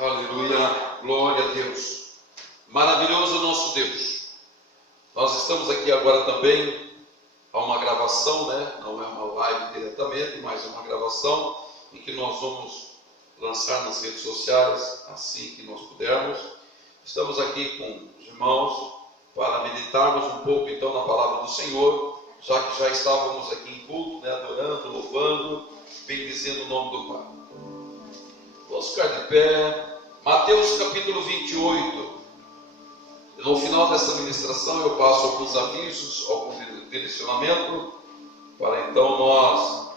Aleluia, glória a Deus. Maravilhoso nosso Deus. Nós estamos aqui agora também a uma gravação, não é uma live diretamente, mas uma gravação em que nós vamos lançar nas redes sociais assim que nós pudermos. Estamos aqui com os irmãos para meditarmos um pouco então na palavra do Senhor, já que já estávamos aqui em culto, adorando, louvando, bendizendo o nome do Pai. Vamos ficar de pé. Mateus capítulo 28. No final dessa ministração eu passo alguns avisos, algum direcionamento, para então nós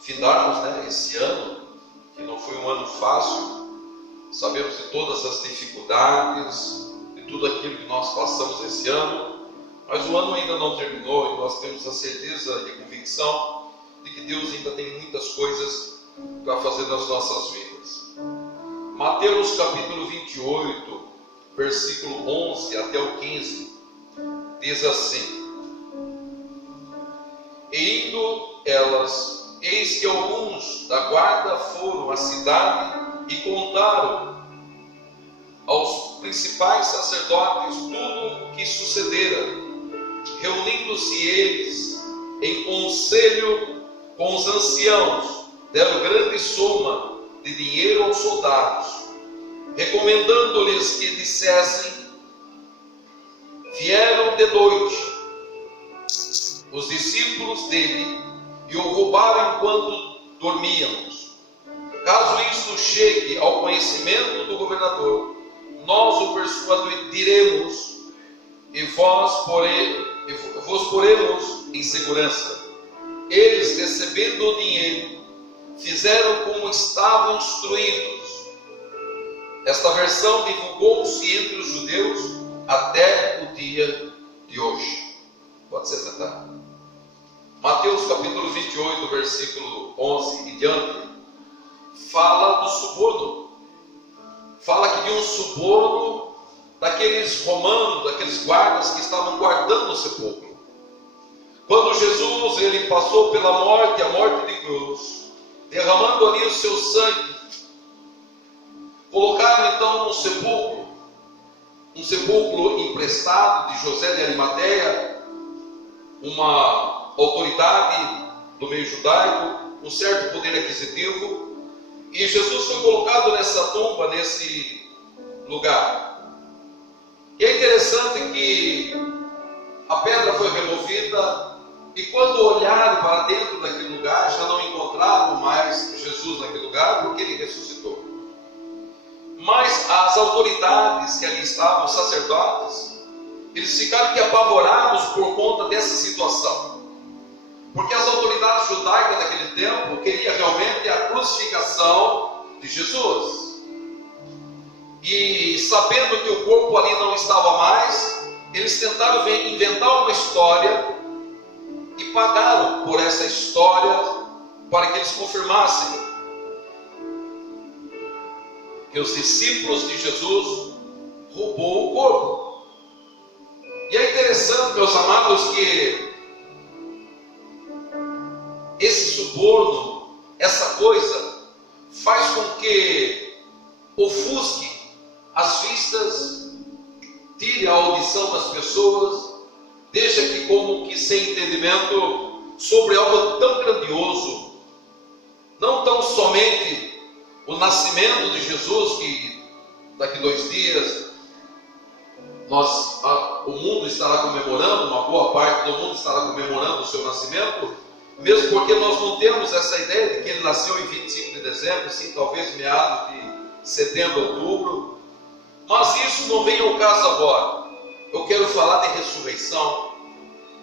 findarmos esse ano, que não foi um ano fácil. Sabemos de todas as dificuldades, de tudo aquilo que nós passamos esse ano, mas o ano ainda não terminou e nós temos a certeza e a convicção de que Deus ainda tem muitas coisas para fazer nas nossas vidas. Mateus capítulo 28, versículo 11 até o 15, diz assim: E indo elas, eis que alguns da guarda foram à cidade e contaram aos principais sacerdotes tudo o que sucedera. Reunindo-se eles em conselho com os anciãos, deram grande soma de dinheiro aos soldados, recomendando-lhes que dissessem: Vieram de noite os discípulos dele e o roubaram enquanto dormíamos. Caso isto chegue ao conhecimento do governador, nós o persuadiremos e vos poremos em segurança. Eles, recebendo o dinheiro, fizeram como estavam instruídos. Esta versão divulgou-se entre os judeus até o dia de hoje. Pode se sentar. Mateus capítulo 28, versículo 11 e diante, fala do suborno. Fala aqui de um suborno daqueles romanos, daqueles guardas que estavam guardando o sepulcro. Quando Jesus ele passou pela morte, a morte de cruz, derramando ali o seu sangue, colocaram então um sepulcro emprestado de José de Arimateia, uma autoridade do meio judaico, um certo poder aquisitivo, e Jesus foi colocado nessa tumba, nesse lugar. E é interessante que a pedra foi removida, e quando olharam para dentro daquele lugar, já não encontraram mais Jesus naquele lugar, porque ele ressuscitou. Mas as autoridades que ali estavam, os sacerdotes, eles ficaram que apavorados por conta dessa situação. Porque as autoridades judaicas daquele tempo queriam realmente a crucificação de Jesus. E sabendo que o corpo ali não estava mais, eles tentaram inventar uma história e pagaram por essa história para que eles confirmassem que os discípulos de Jesus roubou o corpo. E é interessante, meus amados, que esse suborno, essa coisa, faz com que ofusque as vistas, tire a audição das pessoas, deixa que como que sem entendimento sobre algo tão grandioso, não tão somente o nascimento de Jesus, que daqui 2 dias o mundo estará comemorando, uma boa parte do mundo estará comemorando o seu nascimento, mesmo porque nós não temos essa ideia de que ele nasceu em 25 de dezembro, sim, talvez meados de setembro, outubro, mas isso não vem ao caso agora. Eu quero falar de ressurreição.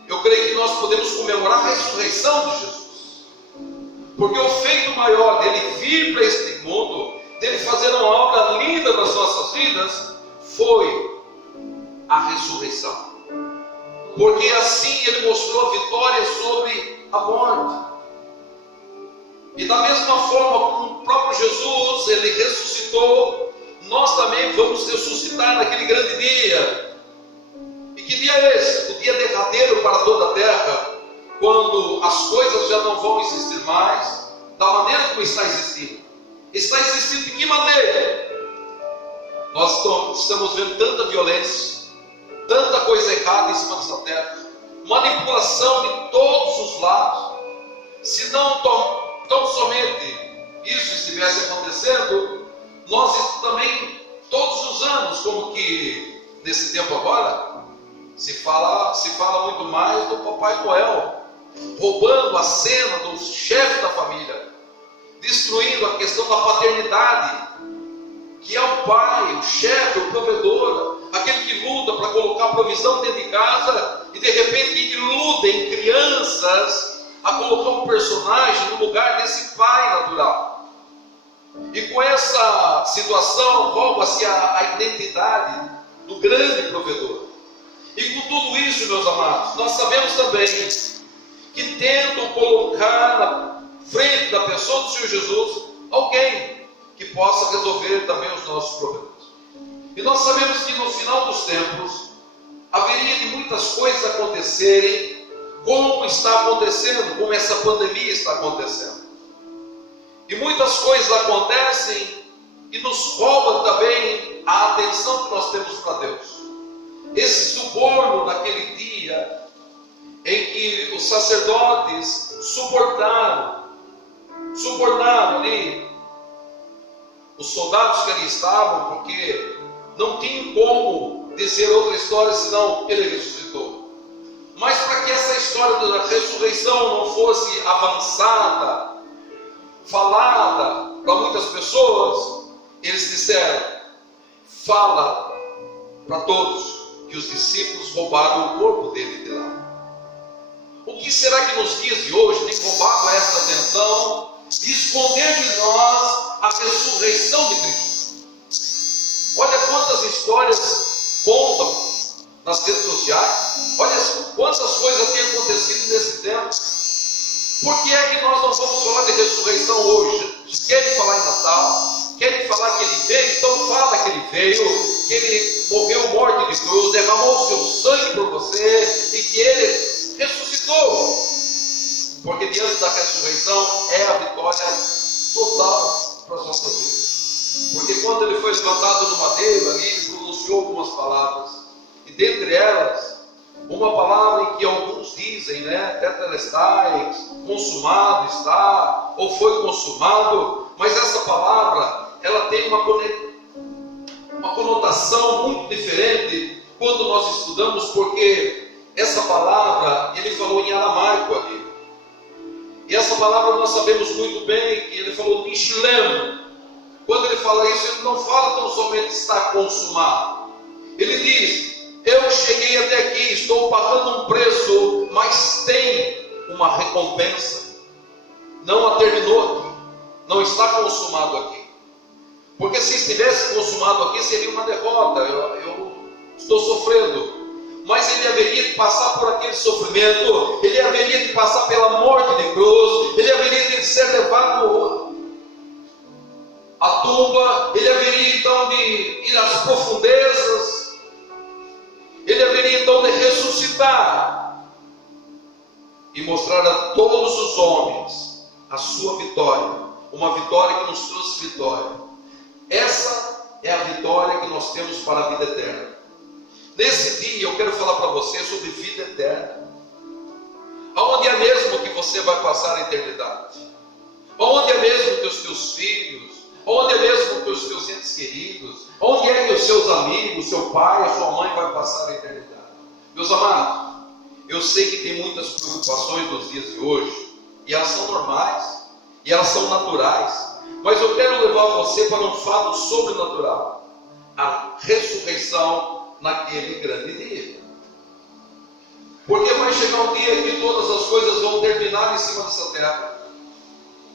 Eu creio que nós podemos comemorar a ressurreição de Jesus, porque o feito maior dele vir para este mundo, dele fazer uma obra linda nas nossas vidas, foi a ressurreição. Porque assim ele mostrou a vitória sobre a morte. E da mesma forma como o próprio Jesus, ele ressuscitou, nós também vamos ressuscitar naquele grande dia. E que dia é esse? O dia derradeiro para toda a terra, quando as coisas já não vão existir mais da maneira como está existindo. está existindo de que maneira? Nós estamos vendo tanta violência, tanta coisa errada em cima dessa terra, manipulação de todos os lados. Se não tão somente isso estivesse acontecendo, nós também, todos os anos, como que nesse tempo agora, se fala muito mais do Papai Noel, roubando a cena do chefe da família, destruindo a questão da paternidade, que é o pai, o chefe, o provedor, aquele que luta para colocar provisão dentro de casa, e de repente iludem crianças a colocar um personagem no lugar desse pai natural. E com essa situação rouba-se a identidade do grande provedor. E com tudo isso, meus amados, nós sabemos também que tentam colocar na frente da pessoa do Senhor Jesus alguém que possa resolver também os nossos problemas. E nós sabemos que no final dos tempos haveria de muitas coisas acontecerem, como está acontecendo, como essa pandemia está acontecendo. E muitas coisas acontecem e nos roubam também a atenção que nós temos para Deus. Esse suborno naquele dia em que os sacerdotes subornaram ali os soldados que ali estavam, porque não tinham como dizer outra história senão ele ressuscitou. Mas para que essa história da ressurreição não fosse avançada, falada para muitas pessoas, eles disseram: fala para todos que os discípulos roubaram o corpo dele de lá. O que será que nos dias de hoje tem roubado essa atenção e esconder de nós a ressurreição de Cristo? Olha quantas histórias contam nas redes sociais, olha quantas coisas têm acontecido nesse tempo. Por que é que nós não vamos falar de ressurreição hoje? Querem falar em Natal, querem falar que ele veio, então fala que ele veio, que ele morreu morte de cruz, derramou o seu sangue por você e que ele ressuscitou. Porque diante da ressurreição é a vitória total para as nossas vidas. Porque quando ele foi levantado no madeiro ali, ele pronunciou algumas palavras, e dentre elas, uma palavra em que alguns dizem, tetelestai, consumado está, ou foi consumado, mas essa palavra, ela tem uma conotação muito diferente quando nós estudamos, porque essa palavra, ele falou em aramaico ali, e essa palavra nós sabemos muito bem, que ele falou nishilem. Quando ele fala isso, ele não fala tão somente está consumado, ele diz: eu cheguei até aqui, estou pagando um preço, mas tem uma recompensa. Não a terminou aqui, não está consumado aqui. Porque se estivesse consumado aqui, seria uma derrota. Eu estou sofrendo. Mas ele haveria de passar por aquele sofrimento, ele haveria de passar pela morte de cruz, ele haveria de ser levado à tumba, ele haveria então de ir às profundezas, ele haveria então de ressuscitar e mostrar a todos os homens a sua vitória, uma vitória que nos trouxe vitória. Essa é a vitória que nós temos para a vida eterna. Nesse dia eu quero falar para você sobre vida eterna. Aonde é mesmo que você vai passar a eternidade? Aonde é mesmo que os teus filhos, aonde é mesmo que os teus entes queridos, onde é que os seus amigos, seu pai, sua mãe vai passar a eternidade? Meus amados, eu sei que tem muitas preocupações nos dias de hoje, e elas são normais, e elas são naturais, mas eu quero levar você para um fato sobrenatural: a ressurreição naquele grande dia. Porque vai chegar um dia que todas as coisas vão terminar em cima dessa terra,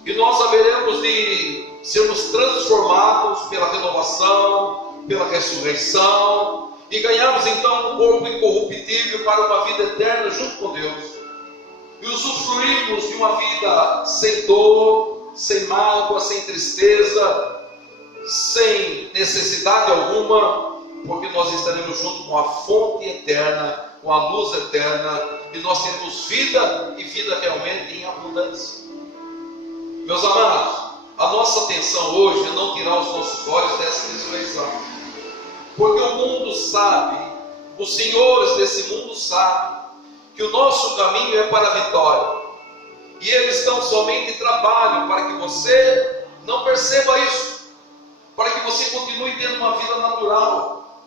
e nós haveremos de sermos transformados pela renovação, pela ressurreição, e ganharmos então um corpo incorruptível para uma vida eterna junto com Deus, e usufruirmos de uma vida sem dor, sem mágoa, sem tristeza, sem necessidade alguma, porque nós estaremos junto com a fonte eterna, com a luz eterna, e nós teremos vida, e vida realmente em abundância. Meus amados, a nossa atenção hoje é não tirar os nossos olhos dessa ressurreição. Porque o mundo sabe, os senhores desse mundo sabem, que o nosso caminho é para a vitória. E eles tão somente trabalham para que você não perceba isso, para que você continue tendo uma vida natural,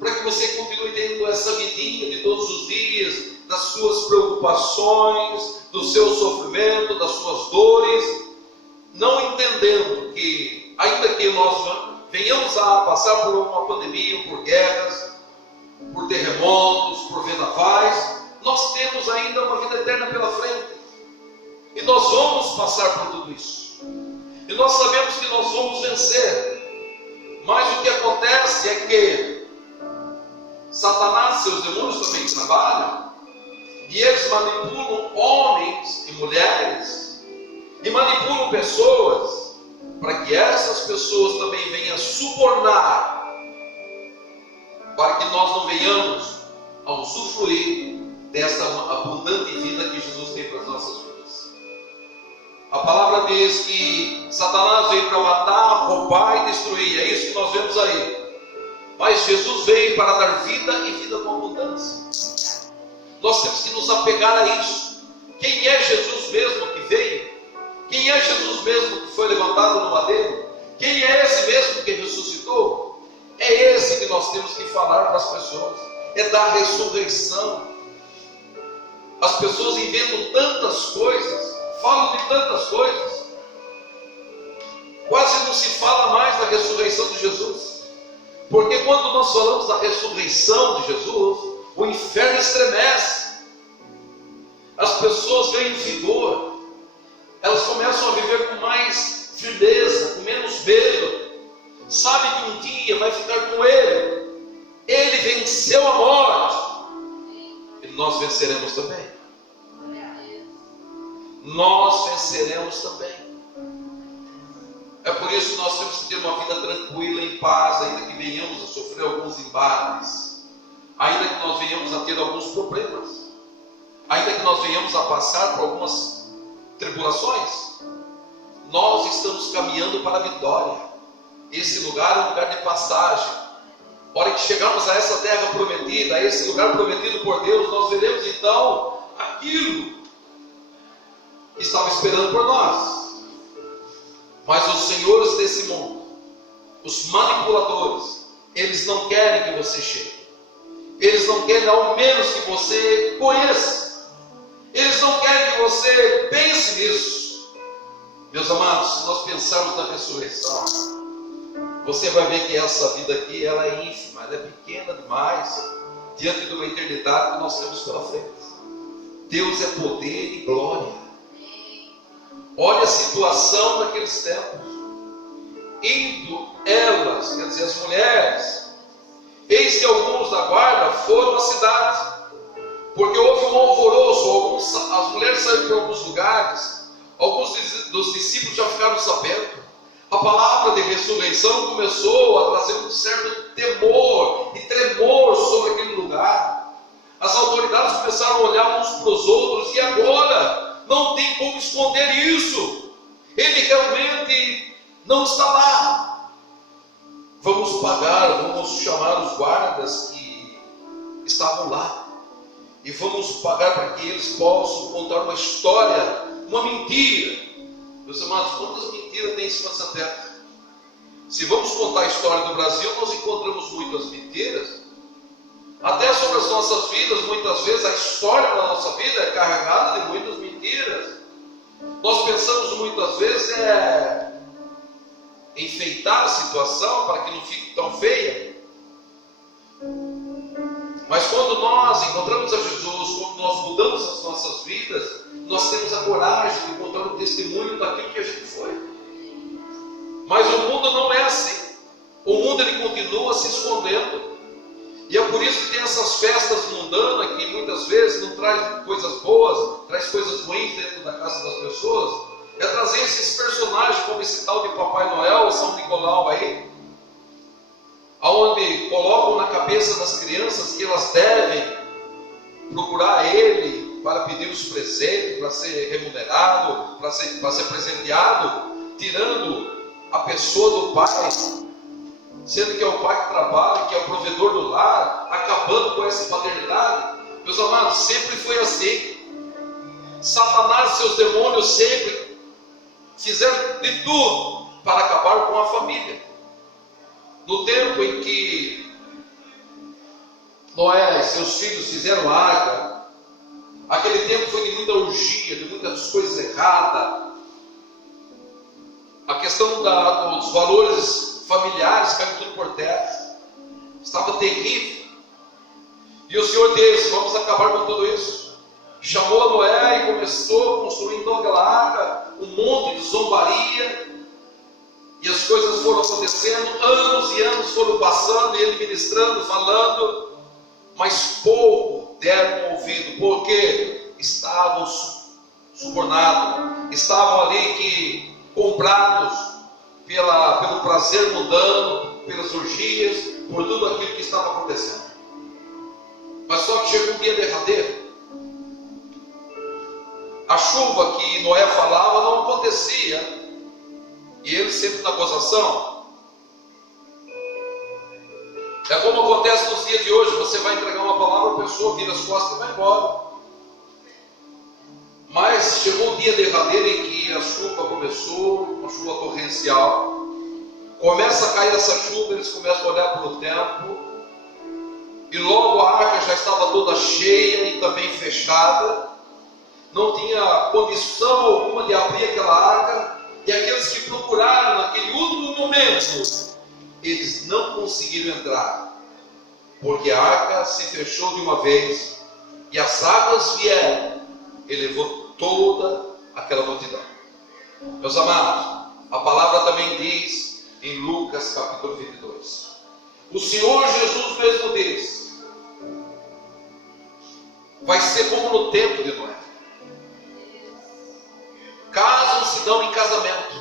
para que você continue tendo essa vidinha de todos os dias, das suas preocupações, do seu sofrimento, das suas dores, não entendendo que, ainda que nós venhamos a passar por uma pandemia, por guerras, por terremotos, por vendavais, nós temos ainda uma vida eterna pela frente. E nós vamos passar por tudo isso. E nós sabemos que nós vamos vencer. Mas o que acontece é que Satanás e seus demônios também trabalham. E eles manipulam homens e mulheres. E manipulam pessoas. Para que essas pessoas também venham subornar. Para que nós não venhamos a usufruir desta abundante vida que Jesus tem para as nossas vidas. A palavra diz que Satanás veio para matar, roubar e destruir. É isso que nós vemos aí. Mas Jesus veio para dar vida e vida com abundância. Nós temos que nos apegar a isso. Quem é Jesus mesmo que veio? Quem é Jesus mesmo que foi levantado no madeiro? Quem é esse mesmo que ressuscitou? É esse que nós temos que falar para as pessoas. É da ressurreição. As pessoas inventam tantas coisas, falam de tantas coisas, quase não se fala mais da ressurreição de Jesus. Porque quando nós falamos da ressurreição de Jesus, o inferno estremece, as pessoas ganham vigor, elas começam a viver com mais firmeza, com menos medo, sabe que um dia vai ficar com Ele. Ele venceu a morte, e nós venceremos também. Nós venceremos também. É por isso que nós temos que ter uma vida tranquila, em paz, ainda que venhamos a sofrer alguns embates, ainda que nós venhamos a ter alguns problemas, ainda que nós venhamos a passar por algumas tribulações. Nós estamos caminhando para a vitória. Esse lugar é um lugar de passagem. A hora que chegarmos a essa terra prometida, a esse lugar prometido por Deus, nós veremos então aquilo que estava esperando por nós. Mas os senhores desse mundo, os manipuladores, eles não querem que você chegue. Eles não querem ao menos que você conheça. Eles não querem que você pense nisso. Meus amados, se nós pensarmos na ressurreição, você vai ver que essa vida aqui, ela é ínfima, ela é pequena demais, diante de uma eternidade que nós temos pela frente. Deus é poder e glória. Olha a situação daqueles tempos. Indo elas, quer dizer, as mulheres, eis que alguns da guarda foram à cidade, porque houve um alvoroço, as mulheres saíram para alguns lugares, alguns dos discípulos já ficaram sabendo. A palavra de ressurreição começou a trazer um certo temor e tremor sobre aquele lugar. As autoridades começaram a olhar uns para os outros, e agora? Não tem como esconder isso. Ele realmente não está lá. Vamos pagar, vamos chamar os guardas que estavam lá, e vamos pagar para que eles possam contar uma história, uma mentira. Meus amados, quantas mentiras tem em cima dessa terra? Se vamos contar a história do Brasil, nós encontramos muitas mentiras. Até sobre as nossas vidas, muitas vezes a história da nossa vida é carregada de muitas mentiras. Nós pensamos muitas vezes enfeitar a situação para que não fique tão feia. Mas quando nós encontramos a Jesus, quando nós mudamos as nossas vidas, nós temos a coragem de contar um testemunho daquilo que a gente foi. Mas o mundo não é assim. O mundo ele continua se escondendo. E é por isso que tem essas festas mundanas que muitas vezes não traz coisas boas, traz coisas ruins dentro da casa das pessoas. É trazer esses personagens como esse tal de Papai Noel, São Nicolau aí, aonde colocam na cabeça das crianças que elas devem procurar ele para pedir os presentes, para ser remunerado, para ser presenteado, tirando a pessoa do pai, sendo que é o pai que trabalha, que é o provedor do lar, acabando com essa paternidade. Meus amados, sempre foi assim. Satanás e seus demônios sempre fizeram de tudo para acabar com a família. No tempo em que Noé e seus filhos fizeram a arca, aquele tempo foi de muita orgia, de muitas coisas erradas. A questão dos valores familiares caiu tudo por terra. Estava terrível. E o Senhor Deus, vamos acabar com tudo isso. Chamou Noé e começou a construir então aquela arca, um monte de zombaria. E as coisas foram acontecendo, anos e anos foram passando, e ele ministrando, falando, mas pouco deram ouvido, porque estavam subornados, estavam ali que comprados pelo prazer mundano, pelas orgias, por tudo aquilo que estava acontecendo. Mas só que chegou um dia derradeiro. A chuva que Noé falava não acontecia. E ele sempre na gozação. É como acontece nos dias de hoje. Você vai entregar uma palavra, a pessoa vira as costas e vai embora. Mas chegou um dia derradeiro em que a chuva começou, uma chuva torrencial. Começa a cair essa chuva, eles começam a olhar para o tempo. E logo a arca já estava toda cheia e também fechada. Não tinha condição alguma de abrir aquela arca. E aqueles que procuraram naquele último momento, eles não conseguiram entrar, porque a arca se fechou de uma vez, e as águas vieram, e levou toda aquela multidão. Meus amados, a palavra também diz, em Lucas capítulo 22, o Senhor Jesus mesmo diz, vai ser como no tempo de Noé. Casam se dão em casamento.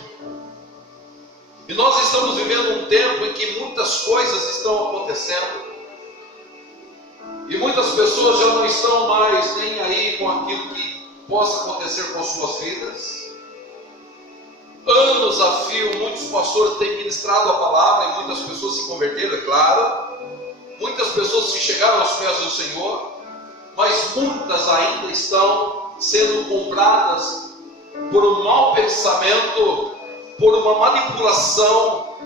E nós estamos vivendo um tempo em que muitas coisas estão acontecendo. E muitas pessoas já não estão mais nem aí com aquilo que possa acontecer com suas vidas. Anos a fio, muitos pastores têm ministrado a palavra e muitas pessoas se converteram, é claro. Muitas pessoas se chegaram aos pés do Senhor. Mas muitas ainda estão sendo compradas por um mau pensamento, por uma manipulação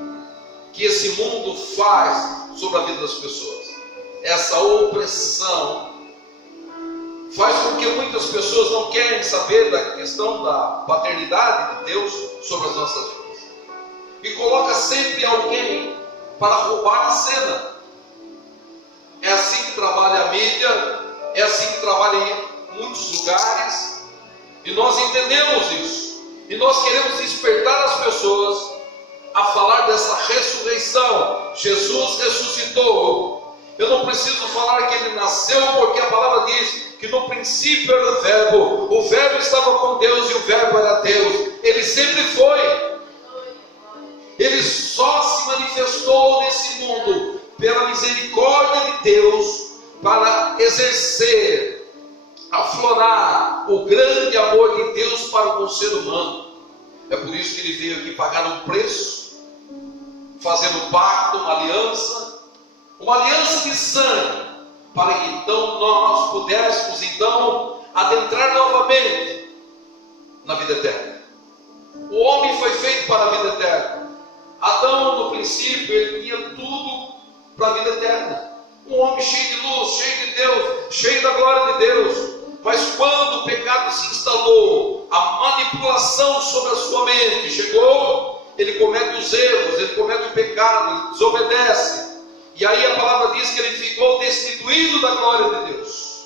que esse mundo faz sobre a vida das pessoas. Essa opressão faz com que muitas pessoas não querem saber da questão da paternidade de Deus sobre as nossas vidas. E coloca sempre alguém para roubar a cena. É assim que trabalha a mídia, é assim que trabalha em muitos lugares. E nós entendemos isso. E nós queremos despertar as pessoas a falar dessa ressurreição. Jesus ressuscitou. Eu não preciso falar que ele nasceu, porque a palavra diz que no princípio era o Verbo estava com Deus e o Verbo era Deus. Ele sempre foi. Ele só se manifestou nesse mundo pela misericórdia de Deus para exercer, aflorar o grande amor de Deus para o ser humano. É por isso que ele veio aqui pagar um preço, fazendo um pacto, uma aliança de sangue, para que então nós pudéssemos então adentrar novamente na vida eterna. O homem foi feito para a vida eterna. Adão, no princípio, ele tinha tudo para a vida eterna. Um homem cheio de luz, cheio de Deus, cheio da glória de Deus. Mas quando o pecado se instalou, a manipulação sobre a sua mente chegou, ele comete os erros, ele comete o pecado, ele desobedece. E aí a palavra diz que ele ficou destituído da glória de Deus.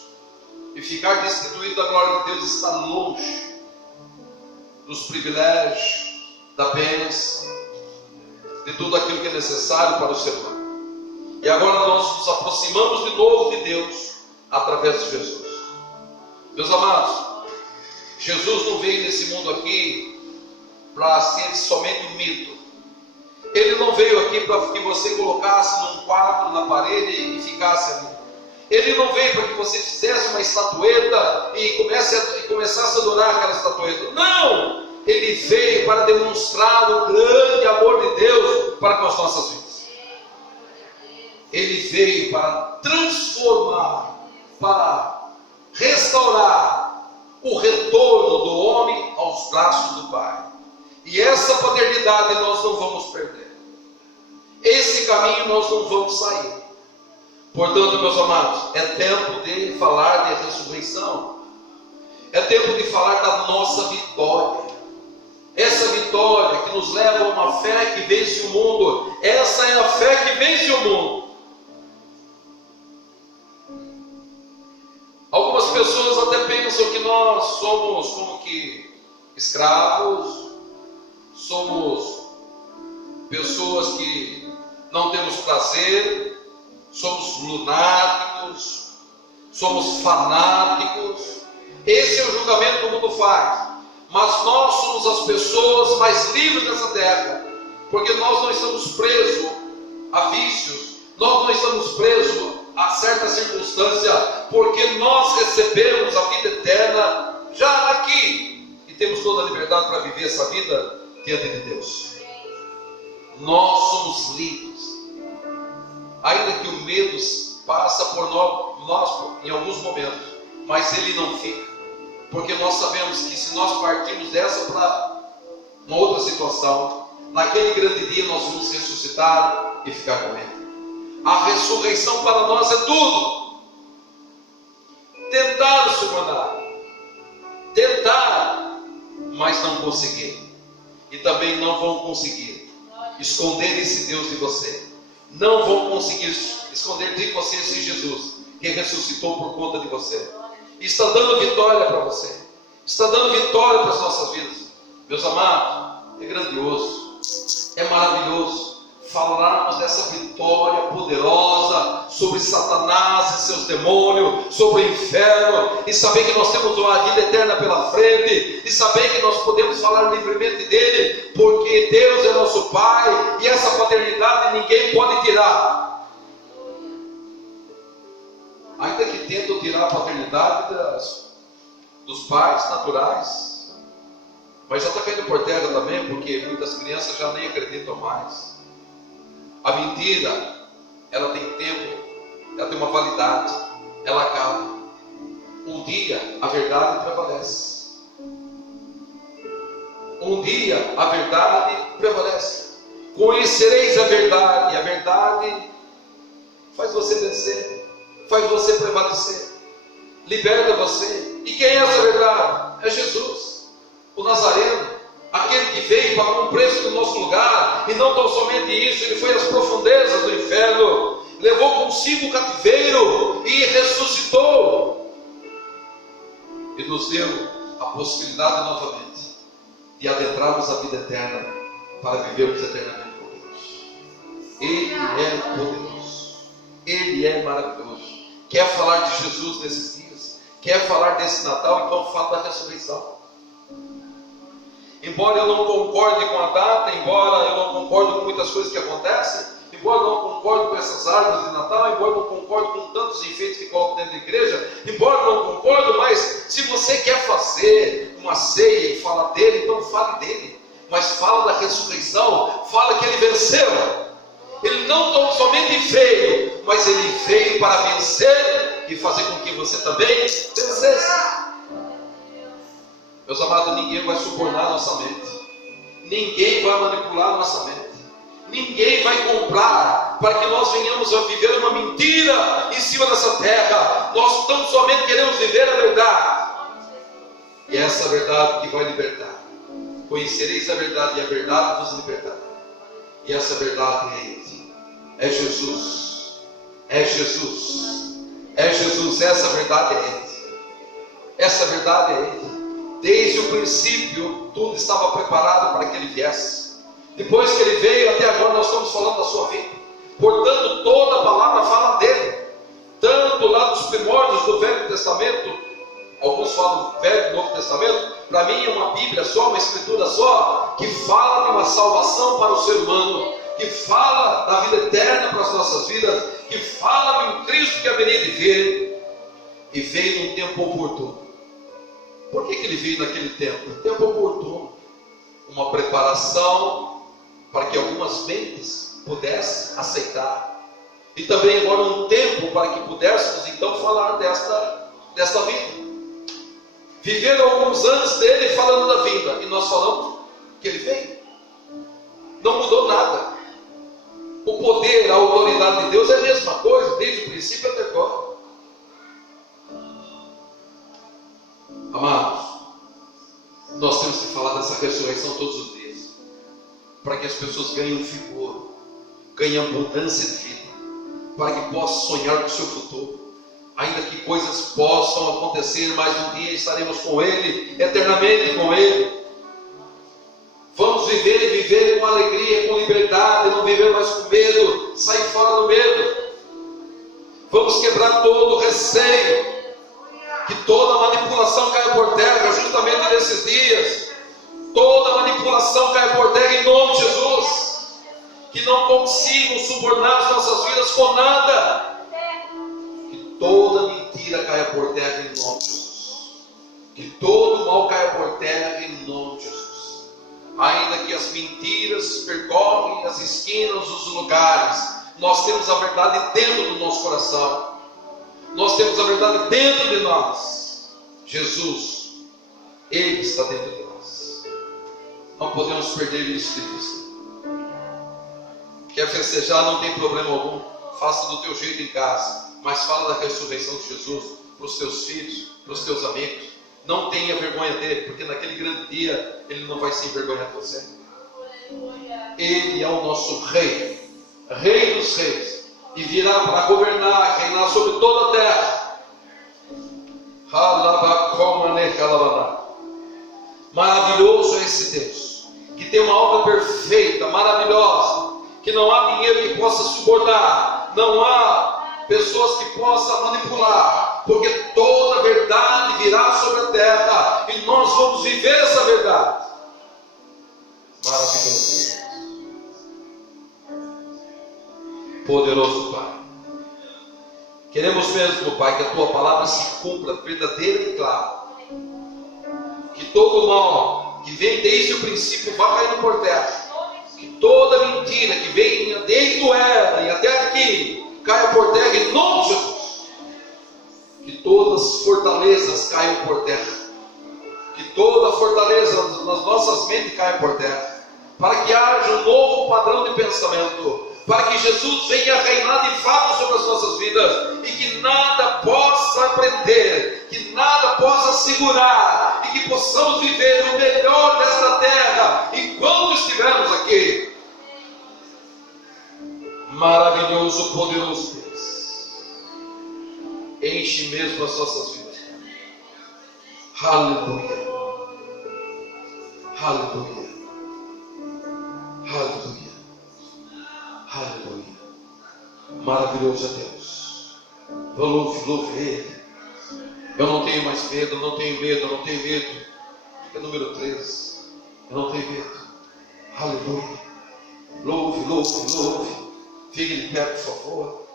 E ficar destituído da glória de Deus está longe dos privilégios, da bênção, de tudo aquilo que é necessário para o ser humano. E agora nós nos aproximamos de novo de Deus através de Jesus. Meus amados, Jesus não veio nesse mundo aqui para ser somente um mito. Ele não veio aqui para que você colocasse num quadro na parede e ficasse ali. Ele não veio para que você fizesse uma estatueta e começasse a adorar aquela estatueta. Não! ele veio para demonstrar o grande amor de Deus para com as nossas vidas. Ele veio para transformar, para restaurar o retorno do homem aos braços do Pai. E essa paternidade nós não vamos perder. Esse caminho nós não vamos sair. Portanto, meus amados, é tempo de falar de ressurreição. É tempo de falar da nossa vitória. Essa vitória que nos leva a uma fé que vence o mundo. Essa é a fé que vence o mundo. Algumas pessoas até pensam que nós somos como que escravos, somos pessoas que não temos prazer, somos lunáticos, somos fanáticos. Esse é o julgamento que o mundo faz. Mas nós somos as pessoas mais livres dessa terra, porque nós não estamos presos a vícios, nós não estamos presos a certa circunstância, porque nós recebemos a vida eterna já aqui, e temos toda a liberdade para viver essa vida diante de Deus. Nós somos livres, ainda que o medo passa por nós em alguns momentos, mas ele não fica, porque nós sabemos que se nós partirmos dessa para uma outra situação, naquele grande dia nós vamos ressuscitar e ficar com ele. A ressurreição para nós é tudo. Tentaram subornar, tentaram, mas não conseguiram, e também não vão conseguir esconder esse Deus de você. Não vão conseguir esconder de você esse Jesus que ressuscitou por conta de você. Está dando vitória para você, está dando vitória para as nossas vidas. Meus amados, é grandioso, é maravilhoso falarmos dessa vitória poderosa sobre Satanás e seus demônios, sobre o inferno, e saber que nós temos uma vida eterna pela frente, e saber que nós podemos falar livremente dele, porque Deus é nosso Pai, e essa paternidade ninguém pode tirar. Ainda que tentam tirar a paternidade dos pais naturais, mas já está caindo por terra também, porque muitas crianças já nem acreditam mais. A mentira, ela tem tempo, ela tem uma validade, ela acaba. Um dia a verdade prevalece. Um dia a verdade prevalece. Conhecereis a verdade, e a verdade faz você vencer, faz você prevalecer, liberta você. E quem é essa verdade? É Jesus, o Nazareno, aquele que veio pagou um preço no nosso lugar, e não tão somente isso, ele foi às profundezas do inferno, levou consigo o cativeiro e ressuscitou, e nos deu a possibilidade novamente de adentrarmos a vida eterna, para vivermos eternamente com Deus. Ele é poderoso, ele é maravilhoso. Quer falar de Jesus nesses dias? Quer falar desse Natal? Então fala da ressurreição. Embora eu não concorde com a data, embora eu não concorde com muitas coisas que acontecem, embora eu não concorde com essas árvores de Natal, embora eu não concorde com tantos enfeites que colocam dentro da igreja, embora eu não concorde, mas se você quer fazer uma ceia e falar dele, então fale dele, mas fala da ressurreição, fala que ele venceu. Ele não tão somente veio, mas ele veio para vencer e fazer com que você também vencesse. Meus amados, ninguém vai subornar nossa mente, ninguém vai manipular nossa mente, ninguém vai comprar para que nós venhamos a viver uma mentira em cima dessa terra. Nós tão somente queremos viver a verdade, e é essa verdade que vai libertar. Conhecereis a verdade, e a verdade vos libertará. E essa verdade é Ele, é Jesus, é Jesus, é Jesus. Essa verdade é Ele, essa verdade é Ele. Desde o princípio, tudo estava preparado para que ele viesse. Depois que ele veio, até agora nós estamos falando da sua vida. Portanto, toda a palavra fala dele. Tanto lá dos primórdios do Velho Testamento, alguns falam do Velho e Novo Testamento, para mim é uma Bíblia só, uma escritura só, que fala de uma salvação para o ser humano, que fala da vida eterna para as nossas vidas, que fala de um Cristo que haveria de vir, e veio num tempo oportuno. Por que ele veio naquele tempo? Tempo oportuno. uma preparação para que algumas mentes pudessem aceitar. E também agora um tempo para que pudéssemos então falar desta vida. Viveram alguns anos dele falando da vinda, e nós falamos que ele veio. Não mudou nada. O poder, a autoridade de Deus é a mesma coisa, desde o princípio até agora. Amados, nós temos que falar dessa ressurreição todos os dias, para que as pessoas ganhem vigor, ganhem abundância de vida, para que possam sonhar com o seu futuro, ainda que coisas possam acontecer, mas um dia estaremos com Ele, eternamente com Ele. Vamos viver e viver com alegria, com liberdade, não viver mais com medo, sair fora do medo. Vamos quebrar todo o receio, que toda manipulação caia por terra, justamente nesses dias. Toda manipulação caia por terra em nome de Jesus. Que não consigam subornar as nossas vidas com nada. Que toda mentira caia por terra em nome de Jesus. Que todo mal caia por terra em nome de Jesus. Ainda que as mentiras percorrem as esquinas dos lugares, nós temos a verdade dentro do nosso coração. Nós temos a verdade dentro de nós. Jesus, Ele está dentro de nós. Não podemos perder isso de vista. Quer festejar, não tem problema algum. Faça do teu jeito em casa. Mas fala da ressurreição de Jesus para os teus filhos, para os teus amigos. Não tenha vergonha dele, porque naquele grande dia Ele não vai se envergonhar de você. Ele é o nosso Rei, Rei dos Reis, e virá para governar, reinar sobre toda a terra. Maravilhoso é esse Deus, que tem uma obra perfeita, maravilhosa, que não há dinheiro que possa subornar, não há pessoas que possam manipular, porque toda a verdade virá sobre a terra, e nós vamos viver essa verdade. Maravilhoso, poderoso Pai, queremos mesmo, Pai, que a Tua palavra se cumpra verdadeira e clara, que todo mal que vem desde o princípio vá caindo por terra, que toda mentira que venha desde o Éden e até aqui caia por terra em nome de Jesus. Que todas as fortalezas caiam por terra, que toda fortaleza nas nossas mentes caia por terra, para que haja um novo padrão de pensamento, para que Jesus venha reinar de fato sobre as nossas vidas, e que nada possa prender, que nada possa segurar, e que possamos viver o melhor desta terra enquanto estivermos aqui. Maravilhoso, poderoso Deus, enche mesmo as nossas vidas. Aleluia, aleluia, aleluia, aleluia. Maravilhoso é Deus. Louve Ele. Eu não tenho mais medo, eu não tenho medo, eu não tenho medo. É número 3. Eu não tenho medo. Aleluia. Louve. Fique de pé, por favor.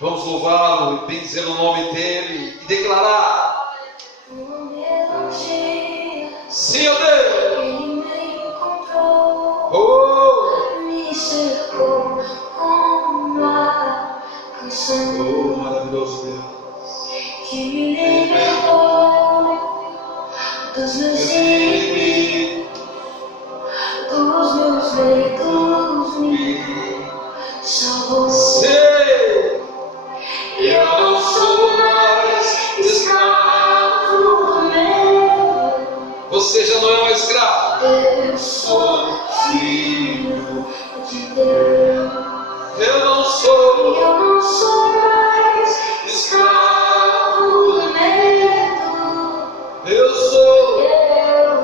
Vamos louvá-lo e bendizer o nome dEle e declarar: sim, ó Deus. Ele me encontrou, Oh, me cercou com uma canção maravilhoso Deus. que me libertou dos meus inimigos, dos meus leitos, me salvou. Sei, eu não sou mais escravo do medo. Você já não é um escravo. Eu sou filho de Deus. Eu não sou Eu não sou mais escravo do medo. Eu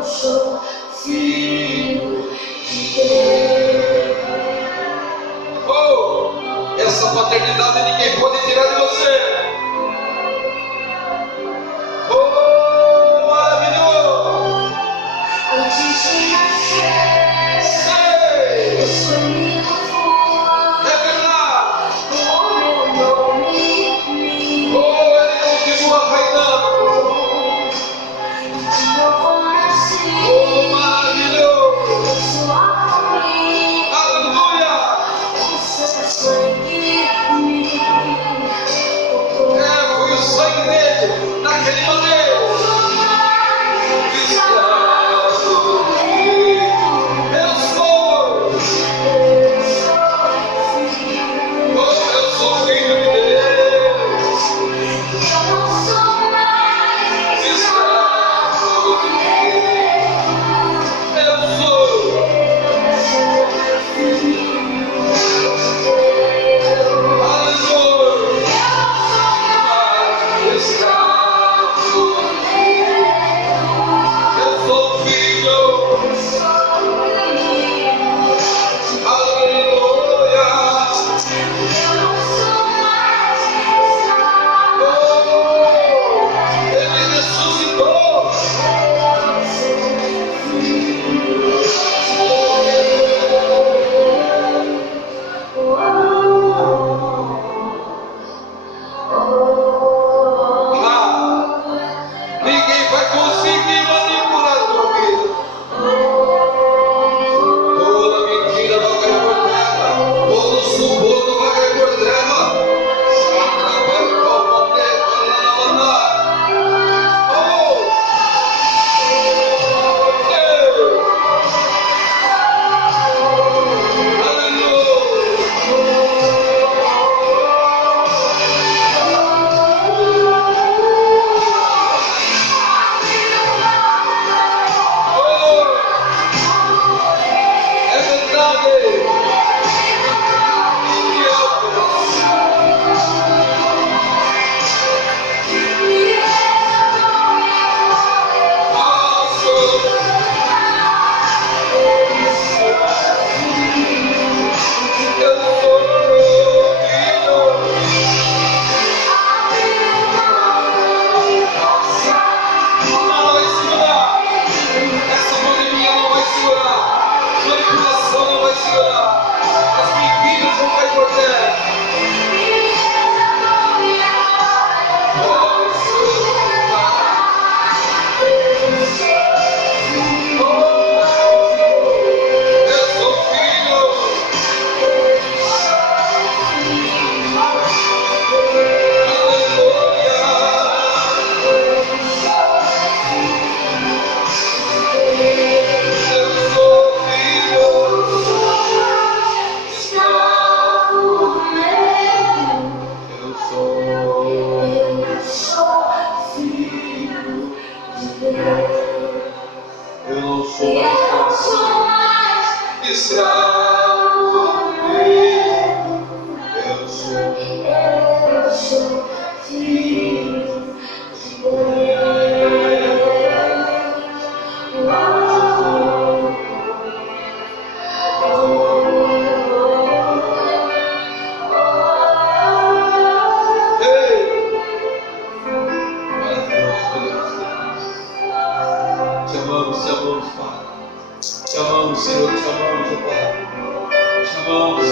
sou filho de Deus. Oh, essa paternidade ninguém pode tirar de você. Oh, maravilhoso. Antes de nascer, Sei, eu sonhei é verdade. o meu nome em mim. Oh, Ele continua reinando. De novo nasci. Oh, maravilhoso.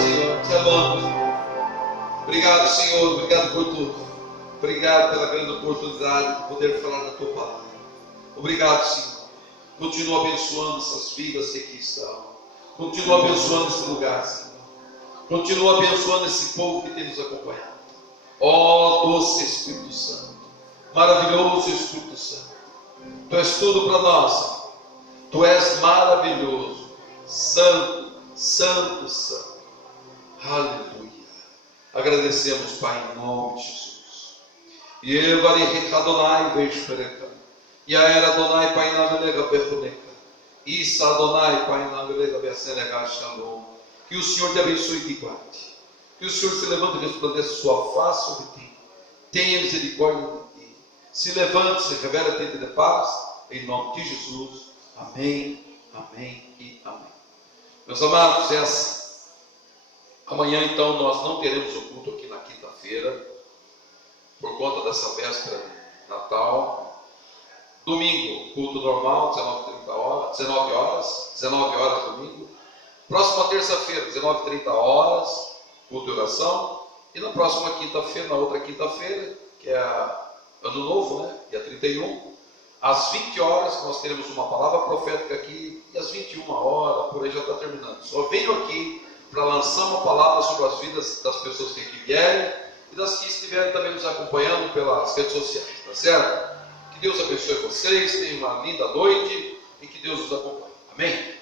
Senhor. Te amamos. Obrigado, Senhor. Obrigado por tudo. Obrigado pela grande oportunidade de poder falar da tua palavra. Obrigado, Senhor. Continua abençoando essas vidas que aqui estão. Continua abençoando esse lugar, Senhor. Continua abençoando esse povo que tem nos acompanhado. Ó doce Espírito Santo. Maravilhoso Espírito Santo. Tu és tudo para nós, Senhor. Tu és maravilhoso. Santo, santo, santo. Aleluia. Agradecemos, Pai, em nome de Jesus. E Evari Adonai Veshpereka. E a era Adonai, Pai, na velega Berroneca. Isa Adonai, Pai, na velega Bersenega Shalom. Que o Senhor te abençoe e te guarde. Que o Senhor se levante e resplandeça sua face sobre ti. Tenha misericórdia de ti. Se levante, se revela a ti de paz. Em nome de Jesus. Amém, amém e amém. Meus amados, é assim. Amanhã, então, nós não teremos o culto aqui na quinta-feira, por conta dessa véspera de Natal. Domingo, culto normal, 19 horas domingo. Próxima terça-feira, 19h30, culto de oração. E na próxima quinta-feira, na outra quinta-feira, que é Ano Novo, né? Dia 31, às 20 horas, nós teremos uma palavra profética aqui. E às 21 horas, por aí já está terminando. Só venho aqui para lançar uma palavra sobre as vidas das pessoas que aqui vierem e das que estiverem também nos acompanhando pelas redes sociais, tá certo? Que Deus abençoe vocês, tenham uma linda noite e que Deus os acompanhe. Amém?